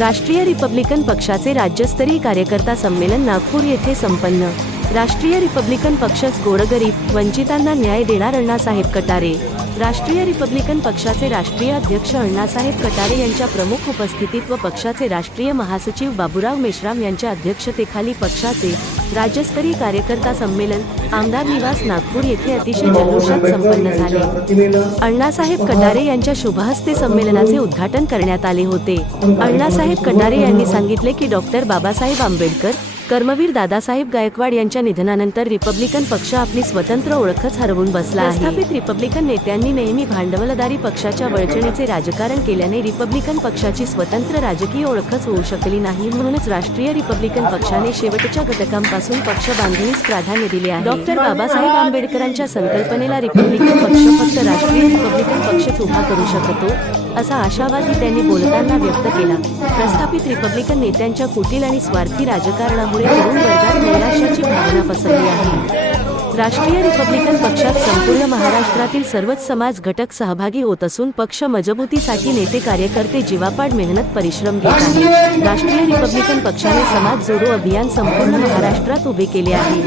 राष्ट्रीय रिपब्लिकन पक्षाचे राज्यस्तरीय कार्यकर्ता संमेलन नागपूर येथे संपन्न. राष्ट्रीय रिपब्लिकन पक्षच गोरगरीब वंचितांना न्याय देणार अण्णासाहेब कटारे. राष्ट्रीय रिपब्लिकन पक्षाचे राष्ट्रीय अध्यक्ष अण्णासाहेब कटारे यांच्या प्रमुख उपस्थितीत व पक्षाचे राष्ट्रीय महासचिव बाबुराव मेश्राम यांच्या अध्यक्षतेखाली पक्षाचे राज्यस्तरीय कार्यकर्ता संमेलन आमदार निवास नागपूर येथे अतिशय जल्लोषात संपन्न झाले. अण्णासाहेब कटारे यांच्या शुभहस्ते संमेलनाचे उद्घाटन करण्यात आले होते. अण्णासाहेब कटारे यांनी सांगितले की डॉक्टर बाबासाहेब आंबेडकर कर्मवीर दादासाहेब गायकवाड यांच्या निधनानंतर रिपब्लिकन पक्ष आपली स्वतंत्र ओळखच हरवून बसला आहे. स्थापित रिपब्लिकन नेत्यांनी नेहमी भांडवलदारी पक्षाच्या वळचणीचे राजकारण केल्याने रिपब्लिकन पक्षाची स्वतंत्र राजकीय ओळखच होऊ शकली नाही म्हणूनच राष्ट्रीय रिपब्लिकन पक्षाने शेवटच्या घटकांपासून पक्ष बांधणीस प्राधान्य दिले आहे. डॉक्टर बाबासाहेब आंबेडकरांच्या संकल्पनेला रिपब्लिकन पक्ष फक्त राष्ट्रीय रिपब्लिकन पक्षच उभा करू शकतो असा आशावादी त्यांनी बोलताना व्यक्त केला. प्रस्थापित रिपब्लिकन नेत्यांच्या कुटील आणि स्वार्थी राजकारणामुळे तरुण वर्गात नैराश्याची भावना पसरली आहे. राष्ट्रीय रिपब्लिकन पक्षात संपूर्ण महाराष्ट्रातील सर्वच समाज घटक सहभागी होत असून पक्ष मजबूतीसाठी नेते कार्यकर्ते जीवापाड मेहनत परिश्रम घेत आहेत. राष्ट्रीय रिपब्लिकन पक्षाने समाज जोडो अभियान संपूर्ण महाराष्ट्रात उभे केले आहे.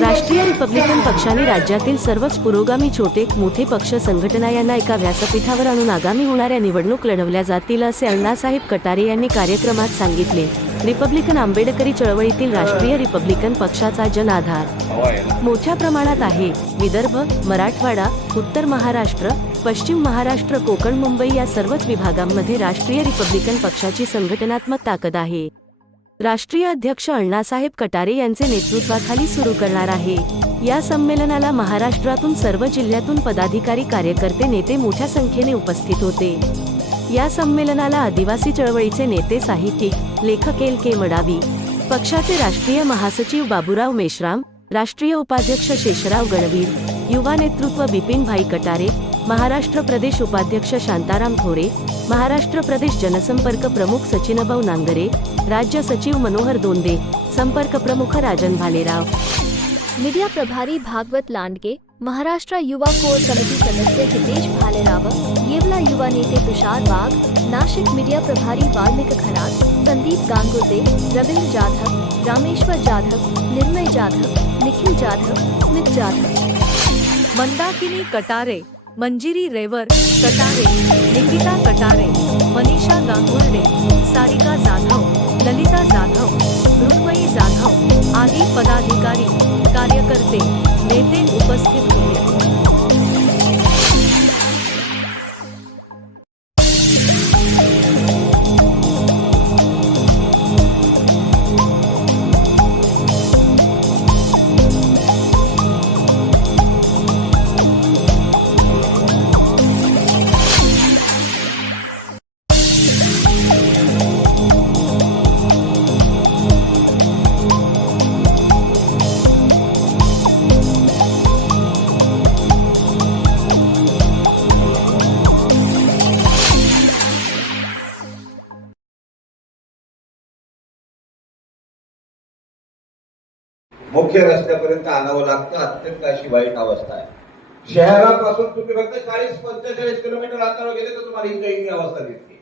राष्ट्रीय रिपब्लिकन पक्षाने राज्यातील सर्वच पुरोगामी छोटे मोठे पक्ष संघटना यांना एका व्यासपीठावर आणून आगामी होणाऱ्या निवडणूक लढवल्या जातील असे अण्णासाहेब कटारे यांनी कार्यक्रमात सांगितले. रिपब्लिकन आंबेडकरी चळवळीतील राष्ट्रीय रिपब्लिकन पक्षाचा जनाधार. मोठ्या प्रमाणात आहे. विदर्भ मराठवाडा उत्तर महाराष्ट्र पश्चिम महाराष्ट्र कोकण मुंबई या सर्वच विभागांमध्ये राष्ट्रीय रिपब्लिकन पक्षाची संघटनात्मक ताकद आहे. राष्ट्रीय अध्यक्ष अण्णासाहेब कटारे यांचे नेतृत्वाखाली सुरू करणार आहे. या संमेलनाला महाराष्ट्रातून सर्व जिल्ह्यातून पदाधिकारी कार्यकर्ते नेते मोठ्या संख्येने उपस्थित होते. या संमेलनाला आदिवासी चळवळीचे नेते साहित्यिक लेखक एल के मडावी पक्षाचे राष्ट्रीय महासचिव बाबुराव मेश्राम राष्ट्रीय उपाध्यक्ष शेषराव गणवीर युवा नेतृत्व बिपिन भाई कटारे महाराष्ट्र प्रदेश उपाध्यक्ष शांताराम थोरे महाराष्ट्र प्रदेश जनसंपर्क प्रमुख सचिनभाऊ नांगरे राज्य सचिव मनोहर दोंदे संपर्क प्रमुख राजन भालेराव. मीडिया प्रभारी भागवत लांडगे महाराष्ट्र युवा कोर समिती सदस्य हितेश भालेराव येवला युवा नेते तुषार वाघ नाशिक मीडिया प्रभारी वाल्मिक खरात, संदीप गांगुर्दे, रवींद्र जाधव, रामेश्वर जाधव, निर्मय जाधव, निखिल जाधव, स्मित जाधव। मंदाकिनी कटारे, मंजिरी रेवर कटारे निकिता कटारे, मनीषा गांगुर्डे सारिका जाधव, ललिता जाधव मृण्मयी जाधव, आदी पदाधिकारी, कार्यकर्ते नेते उपस्थित मुख्य रस्त्यापर्यंत आणावं लागतं. अत्यंत अशी वाईट अवस्था आहे. शहरापासून तुम्ही फक्त चाळीस पंचेचाळीस किलोमीटर अंतरावर गेले तर तुम्हाला इतका इतकी अवस्था दिसते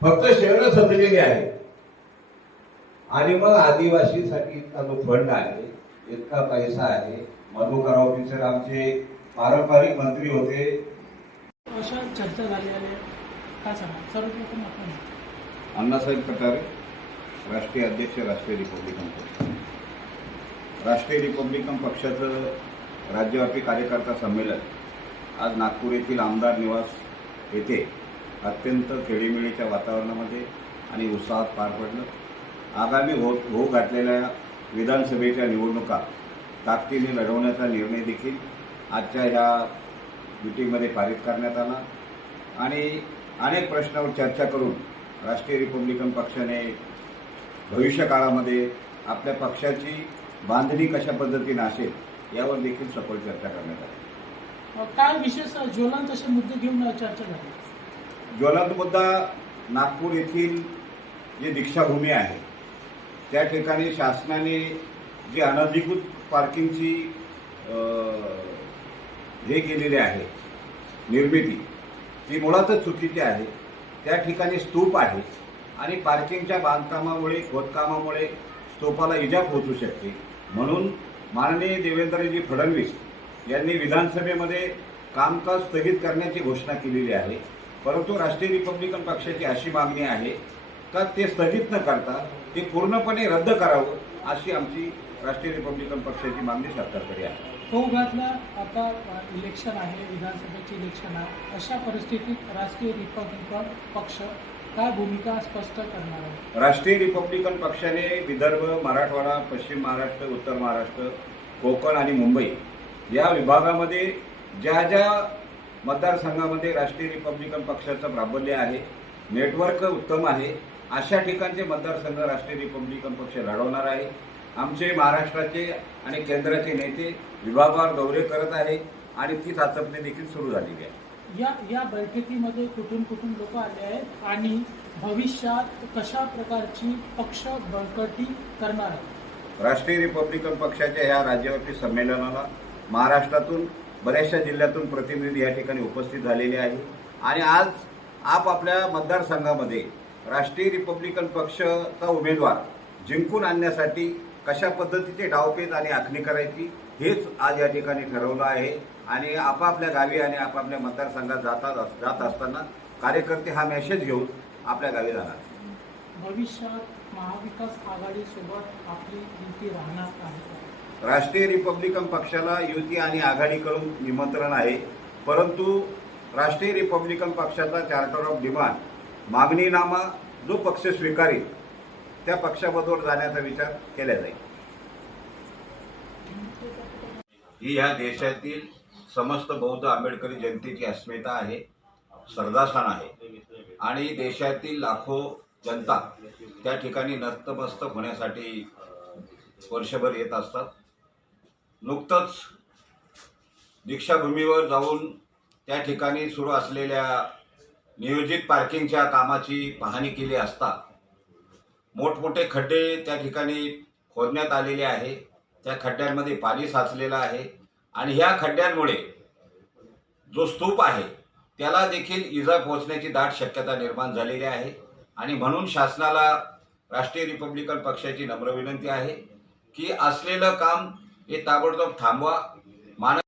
फक्त शहरं सजलेली आहे आणि मग आदिवासीसाठी इतका जो फंड आहे इतका पैसा आहे. मधुकर ऑफिसर आमचे पारंपरिक मंत्री होते. अशा चर्चा झालेल्या आहे काय सांगा सर्वप्रथम आपण? अण्णासाहेब कटारे राष्ट्रीय अध्यक्ष राष्ट्रीय रिपब्लिकन पक्ष. राष्ट्रीय रिपब्लिकन पक्षाचं राज्यव्यापी कार्यकर्ता संमेलन आज नागपूर येथील आमदार निवास येथे अत्यंत खेळीमेळीच्या वातावरणामध्ये आणि उत्साहात पार पडलं. आगामी हो होऊ घातलेल्या विधानसभेच्या निवडणुका ताकदीने लढवण्याचा निर्णय देखील आजच्या ह्या मिटिंगमध्ये पारित करण्यात आला. आणि अनेक प्रश्नावर चर्चा करून राष्ट्रीय रिपब्लिकन पक्षाने भविष्यकाळामध्ये आपल्या पक्षाची बांधणी कशा पद्धतीने असेल यावर देखील सखोल चर्चा करण्यात आली. अ, काय विशेष ज्वलंत असे मुद्दे घेऊन चर्चा झाली? ज्वलंत मुद्दा नागपूर येथील जी दीक्षाभूमी आहे त्या ठिकाणी शासनाने जी अनधिकृत पार्किंगची हे केलेली आहे निर्मिती ती मुळातच चुकीची आहे. त्या ठिकाणी स्तूप आहे आणि पार्किंगच्या बांधकामामुळे खोदकामामुळे स्तूपाला इजा पोहोचू शकते. म्हणून माननीय देवेंद्रजी फडणवीस यांनी विधानसभेमध्ये कामकाज स्थगित करण्याची घोषणा केलेली आहे. परंतु राष्ट्रीय रिपब्लिकन पक्षाची अशी मागणी आहे का ते स्थगित न करता ते पूर्णपणे रद्द करावं अशी आमची राष्ट्रीय रिपब्लिकन पक्षाची मागणी सरकारकडे आहे. कोघातला आता इलेक्शन आहे विधानसभेचे इलेक्शन आहे. अशा परिस्थितीत राष्ट्रीय रिपब्लिकन पक्ष काय भूमिका स्पष्ट करणार आहे? राष्ट्रीय रिपब्लिकन पक्षाने विदर्भ मराठवाडा पश्चिम महाराष्ट्र उत्तर महाराष्ट्र कोकण आणि मुंबई या विभागामध्ये ज्या ज्या मतदारसंघामध्ये राष्ट्रीय रिपब्लिकन पक्षाचं प्राबल्य आहे नेटवर्क उत्तम आहे अशा ठिकाणचे मतदारसंघ राष्ट्रीय रिपब्लिकन पक्ष लढवणार आहे. आमचे महाराष्ट्राचे आणि केंद्राचे नेते विभागावर दौरे करत आहे आणि ती चाचपणी देखील सुरू झालेली आहे. या या बैठकीमध्ये कुठून कुठून लोक आले आहेत आणि भविष्यात कशा प्रकारची पक्ष बळकटी करणार आहेत? राष्ट्रीय रिपब्लिकन पक्षाच्या या राज्यव्यापी संमेलनाला महाराष्ट्रातून बऱ्याचशा जिल्ह्यातून प्रतिनिधी या ठिकाणी उपस्थित झालेले आहे आणि आज आपापल्या मतदारसंघामध्ये राष्ट्रीय रिपब्लिकन पक्षाचा उमेदवार जिंकून आणण्यासाठी कशा पद्धतीचे डावपेच आणि आखणी करायची हेच आज या ठिकाणी ठरवलं आहे. आणि आपापल्या गावी आणि आपापल्या मतदारसंघात जातात जात असताना कार्यकर्ते हा मेसेज घेऊन आपल्या गावी जाणार. भविष्यात महाविकास आघाडीसोबत आपली युती राहणार आहे? राष्ट्रीय रिपब्लिकन पक्षाला युती आणि आघाडीकडून निमंत्रण आहे. परंतु राष्ट्रीय रिपब्लिकन पक्षाचा चार्टर ऑफ डिमांड मागणीनामा जो पक्ष स्वीकारेल त्या पक्षाबरोबर जाण्याचा विचार केला जाईल. ही ह्या देशातील समस्त बौद्ध आंबेडकरी जनतेची अस्मिता आहे सरदासण आहे. आणि देशातील लाखो जनता त्या ठिकाणी नतमस्तक होण्यासाठी वर्षभर येत असतात. नुकतंच दीक्षाभूमीवर जाऊन त्या ठिकाणी सुरू असलेल्या नियोजित पार्किंगच्या कामाची पाहणी केली असता मोठमोठे खड्डे त्या ठिकाणी खोदण्यात आलेले आहे. त्या खड्ड्यांमध्ये पाणी साचलेलं आहे. आणि ह्या खड्ड्यांमुळे जो स्तूप आहे त्याला देखील इजा पोहोचण्याची दाट शक्यता निर्माण झालेली आहे. आणि म्हणून शासनाला राष्ट्रीय रिपब्लिकन पक्षाची नम्र विनंती आहे की असलेलं काम हे ताबडतोब थांबवा. मान